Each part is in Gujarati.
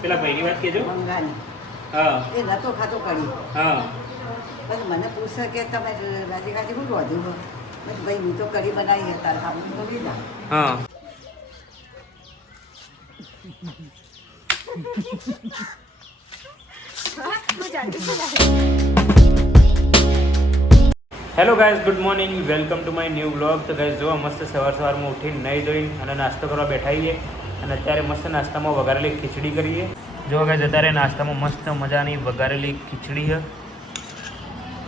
પેલા ભાઈની વાત કેજો. મંગાની હા એ નતો ખાતો કઢી. હા પછી મને પૂછે કે તમે રાજી ખાતી શું વધુ ભાઈ હું તો કઢી બનાવી તારે ખાવું તો લીધા. હા hello guys, good morning, welcome to my new blog. તો ગાઈઝ જો મસ્ત સવારમાં ઉઠીને નહીં ધોઈને અને નાસ્તો કરવા બેઠા છીએ અને અત્યારે મસ્ત નાસ્તામાં વઘારેલી ખીચડી કરીએ. જો ગાઈઝ અત્યારે નાસ્તામાં મસ્ત મજાની વઘારેલી ખીચડી છે.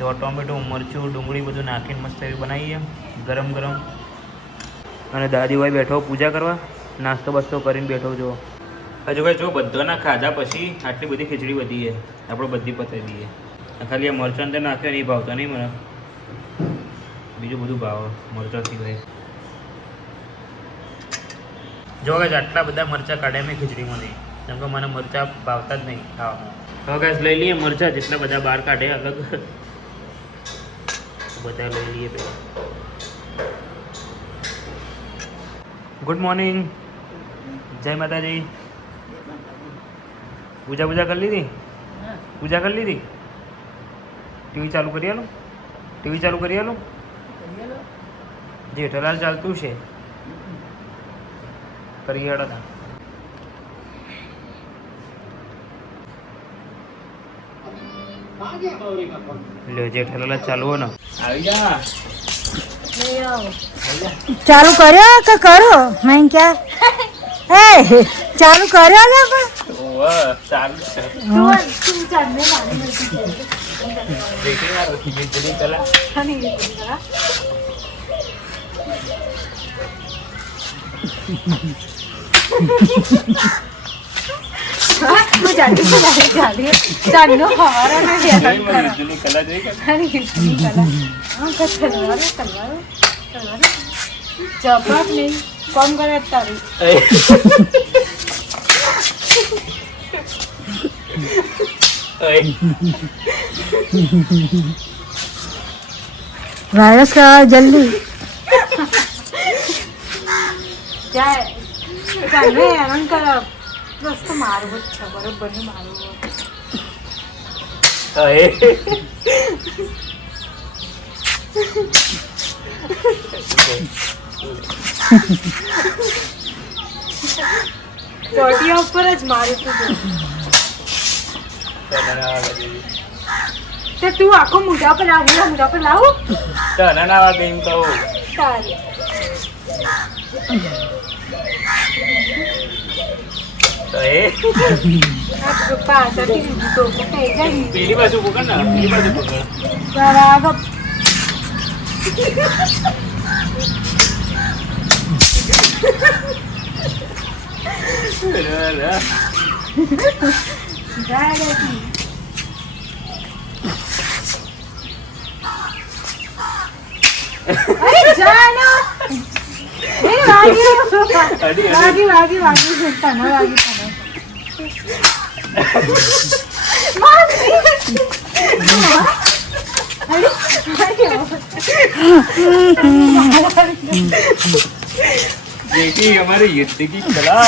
જો ટોમેટો, મરચું, ડુંગળી બધું નાખીને મસ્ત એવી બનાવીએ ગરમ ગરમ. અને દાદીભાઈ બેઠો પૂજા કરવા, નાસ્તો બસ્તો કરીને બેઠો. જો હજુ ભાઈ જો બધાના ખાધા પછી આટલી બધી ખીચડી વધી છે, આપણે બધી પતાવી દઈએ. ખાલી આ મરચાં અંદર નાખ્યો નહીં ભાવતા નહીં મને, બીજું બધું ભાવ મરચાંથી ભાઈ. જો ગાઈસ આટલા બધા મરચાં કાઢ્યા મેં ખીચડીમાંથી, કેમ કે મને મરચાં ભાવતા જ નહીં ખાવામાં. હવે ગાઈસ લઈ લઈએ મરચાં, જેટલા બધા બહાર કાઢે અલગ બધા લઈ લઈએ પહેલાં. ગુડ મોર્નિંગ, જય માતાજી. પૂજા કરી લીધી? પૂજા કરી લીધી? ટીવી ચાલુ કરી આલો? ટીવી ચાલુ કરી આલો? જેઠાલાલ ચાલતું છે કરી હેડો તા. લ્યો જેઠાલાલ ચાલુ હો ને. આવી જા. ચાલુ કર્યો કે કરો મેં ક્યાં એ ચાલુ કર્યો ને પણ ઓહ ચાલુ છે. દેખી ના રોકી જલ્દી ચલા. જવાબ નહીં કોમ કરે તારું વાયરસ કરાવ જલ્દી હેરાન કરાવ રસ્તો મારવો જ છે બરોબર નહીં મારવો. ચોટિયા ઉપર જ મારું તું તું આખો મોઢા પર આવું મોઢા પર લાવું ના વાગે એમ કહું. સારું પેલી બાજુ પકડ ને, પેલી બાજુ પકડ. બરાબર देखिए हमारे युद्ध की कला.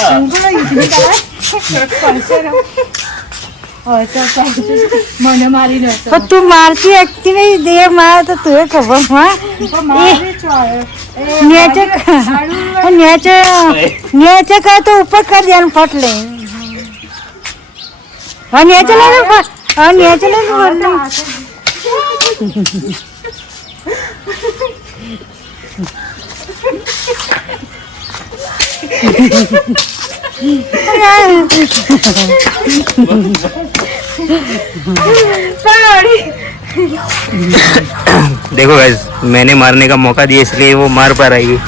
મને મારી પણ તું મારતી એકથી નહીં દે મારે તો તું ખબર નેચે કર તો ઉપર કર દેવાનું ફટ લે. હા નેચે લે હા નેચે લે देखो गाइस, मैंने मारने का मौका दिया इसलिए वो मार पा रही है.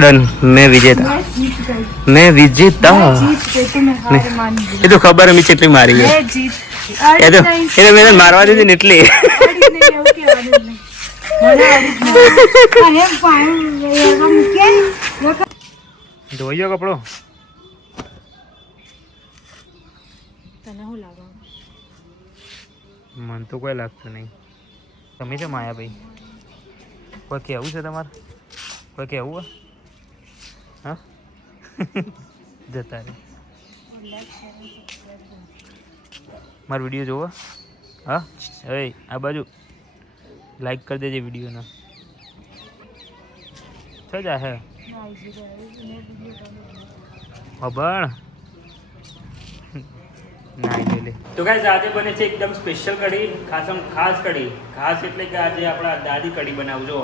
डन, मैं विजेता. मैं विजेता. ये तो खबर है चेटली मारी है. ये तो मैंने मारवा दी थी निटली. धोई जाओ कपड़ो. मन तो कोई लगता नहीं. તમે છે માયાભાઈ, કોઈ કહેવું છે તમારે? કોઈ કહેવું હા? જતા રહે. મારો વિડીયો જોવો? હા, હવે આ બાજુ લાઈક કરી દેજે વિડીયોને. છો જા હે અભણ ના લે. તો ગાઈસ આજે બને છે એકદમ સ્પેશિયલ કઢી, ખાસ કઢી. ખાસ એટલે કે આજે આપણા દાદી કઢી બનાવજો.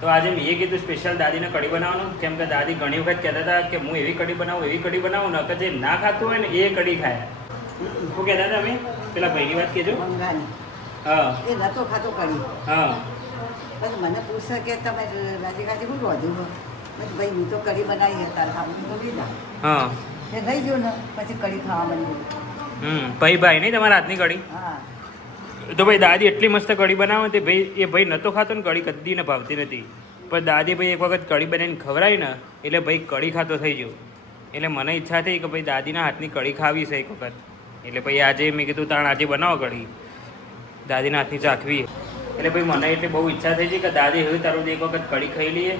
તો આજે મેં કીધું સ્પેશિયલ દાદીને કઢી બનાવવાનું, કેમ કે દાદી ઘણી વખત કહેતા હતા કે હું એવી કઢી બનાવું ને કે જે ના ખાતું હોય ને એ કઢી ખાય. શું કહેતા હતા અમે? પેલા ભાઈની વાત કહેજો. મંગાની હા એ નતો ખાતો કઢી. હા પછી મને પૂછે કે તમે રાજીખાજી શું રોધ્યું હોય? મેં ભાઈ હું તો કઢી બનાવી હતા હું તો લીધા હા એ થઈ ગયું ને પછી કઢી ખાવા માંડી. ભાઈ નહીં તમારા હાથની કઢી? હા તો ભાઈ દાદી એટલી મસ્ત કઢી બનાવે તે ભાઈ એ ભાઈ નતો ખાતો ને કઢી કદી ને ભાવતી નથી, પણ દાદી ભાઈ એક વખત કઢી બનાવીને ખવડાવી ને એટલે ભાઈ કઢી ખાતો થઈ ગયો. એટલે મને ઈચ્છા થઈ કે ભાઈ દાદીના હાથની કઢી ખાવી છે એક વખત. એટલે ભાઈ આજે મેં કીધું તાણ આજે બનાવો કઢી, દાદીના હાથની ચાખવી. એટલે ભાઈ મને એટલે બહુ ઈચ્છા થઈ છે કે દાદી હવે તારું એક વખત કઢી ખાઈ લઈએ,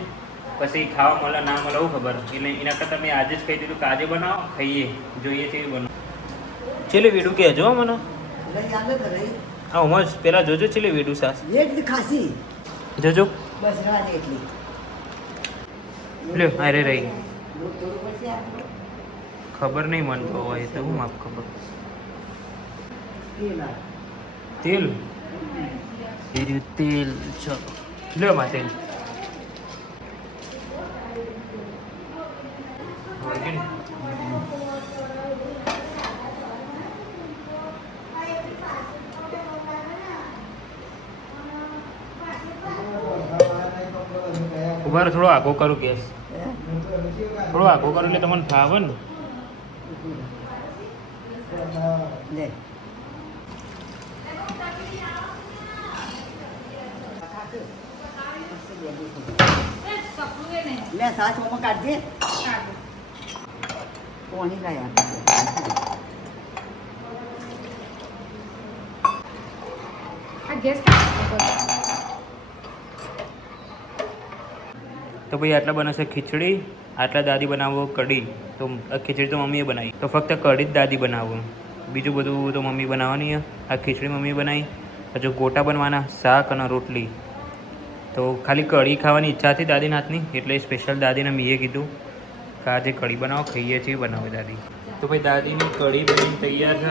પછી ખાવા મળે ના મળે એવું ખબર. એટલે એના કરતાં મેં આજે જ કહી દીધું કે આજે બનાવો, ખાઈએ, જોઈએ છે બનાવો. ચેલે વીડું કહેજો મને. રહી આવે તો રહી હા ઉમર પેલા જોજો ચેલે વીડું સાસ એટલી ખાસી જોજો. બસ રાત એટલી લ્યો અરે રહી લોટ થોડું પડશે આપણું. ખબર નહીં મન તો હોય તો હું માપ ખબર. તેલ આ. તેલ તેલ ચલો લ્યો માં તેલ. ઉભારો થોડો આગો કરું ગેસ, થોડો આગો કરું એટલે તમને ફાવે ને. લે લે સાસ ઓમાં કાઢજે. કોની લાયા તો ભાઈ આટલા બનશે ખીચડી, આટલા દાદી બનાવો કઢી. તો આ ખીચડી તો મમ્મીએ બનાવી, તો ફક્ત કઢી જ દાદી બનાવો, બીજું બધું તો મમ્મી બનાવવાની. આ ખીચડી મમ્મી બનાવી, હજુ ગોટા બનવાના, શાક અને રોટલી. તો ખાલી કઢી ખાવાની ઈચ્છા હતી દાદીના હાથની, એટલે સ્પેશિયલ દાદીને મેં કીધું કે આજે કઢી બનાવો, ખાઈએ છીએ બનાવે દાદી. તો ભાઈ દાદીની કઢી બની તૈયાર છે.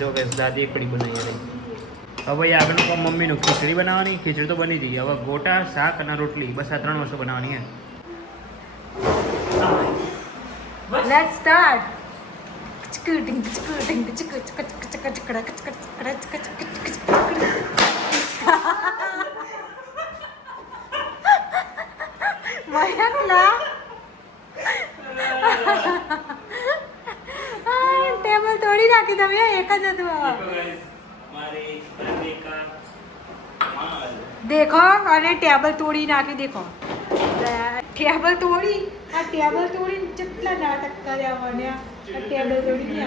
જો બસ દાદીએ કઢી બનાવી રહી. હવે ભાઈ આગળનું કામ મમ્મીનું ખીચડી બનાવવાની. ખીચડી તો બની ગઈ, હવે ગોટા, શાક અને રોટલી, બસ આ 3 વસ્તુ બનાવવાની છે. Let's start. ટેબલ તોડી નાખી તમે, એક જ હતું. દેખો અને ટેબલ તોડી નાખી. દેખો ટેબલ તોડી, આ ટેબલ તોડી કેટલા નાટક કર્યા મને. આ ટેબલ તોડી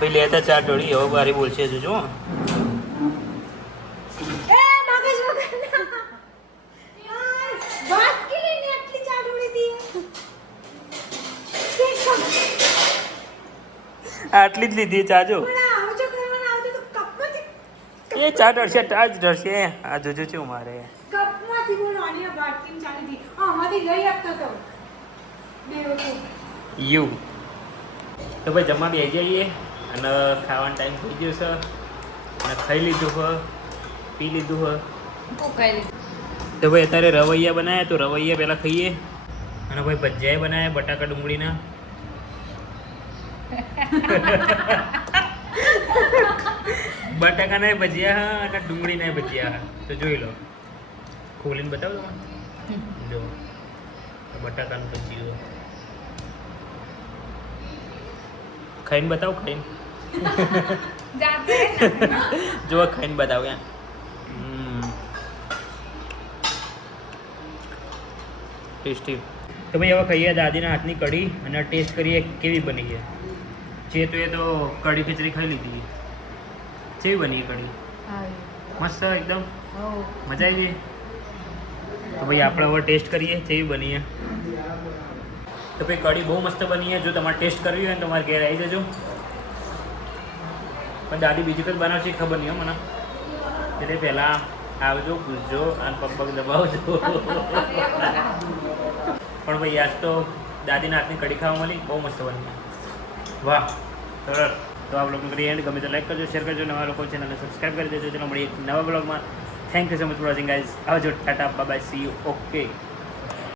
ભાઈ લેતા 4 ઢોળી. હવે બારી બોલશે જો. આટલી જ લીધી ચાજો. એ 4 ઢળશે, આ જ ઢળશે. આ જોજો છે મારે કપમાંથી બોલો આની બાટકી ચાલી હતી. આમાંથી લઈ આપતો તો યુ. તો ભાઈ જમવા બેસી જઈએ અને ખાવાનો ટાઈમ થઈ ગયો છે અને ખાઈ લીધું હોય, પી લીધું હોય. તો ભાઈ અત્યારે રવૈયા બનાવ્યા, તો રવૈયા પહેલાં ખાઈએ. અને ભાઈ ભજીયા બનાવ્યા બટાકા ડુંગળીના. બટાકાના ભજીયા અને ડુંગળીના ભજીયા. તો જોઈ લો, ખોલીને બતાવો તમે. જો બટાકાનું ભજીયું ખાઈને બતાવો, ખાઈને. જો ખાઈને બતાવું યાર. ટેસ્ટી. તો ભાઈ હવે ખાઈએ દાદીના હાથની કઢી અને ટેસ્ટ કરીએ કેવી બની છે. જે તો એ તો કઢી ખીચડી ખાઈ લીધી. કેવી બની કઢી? મસ્ત એકદમ મજા આવી ગઈ. તો ભાઈ આપણે હવે ટેસ્ટ કરીએ કેવી બની છે. તો ભાઈ કઢી બહુ મસ્ત બની છે. જો તમારે ટેસ્ટ કરવી હોય ને તમારે ઘેર આવી જજો. પણ દાદી બીજી વખત બનાવશે ખબર નહીં હો મને. એટલે પહેલાં આવજો, પૂછજો અને પગ દબાવજો. પણ ભાઈ આજ તો દાદીના હાથની કઢી ખાવા મળી, બહુ મસ્ત બની. વાહ સરળ. તો આ બ્લોગનો કરી એન્ડ ગમે તો લાઈક કરજો, શેર કરજો, નવા લોકો ચેનલને સબસ્ક્રાઈબ કરી દેજો. ચલો મળીએ એક નવા બ્લોગમાં. Thank you so much for watching guys. આવજો, ટાટા, bye bye, see you. Okay.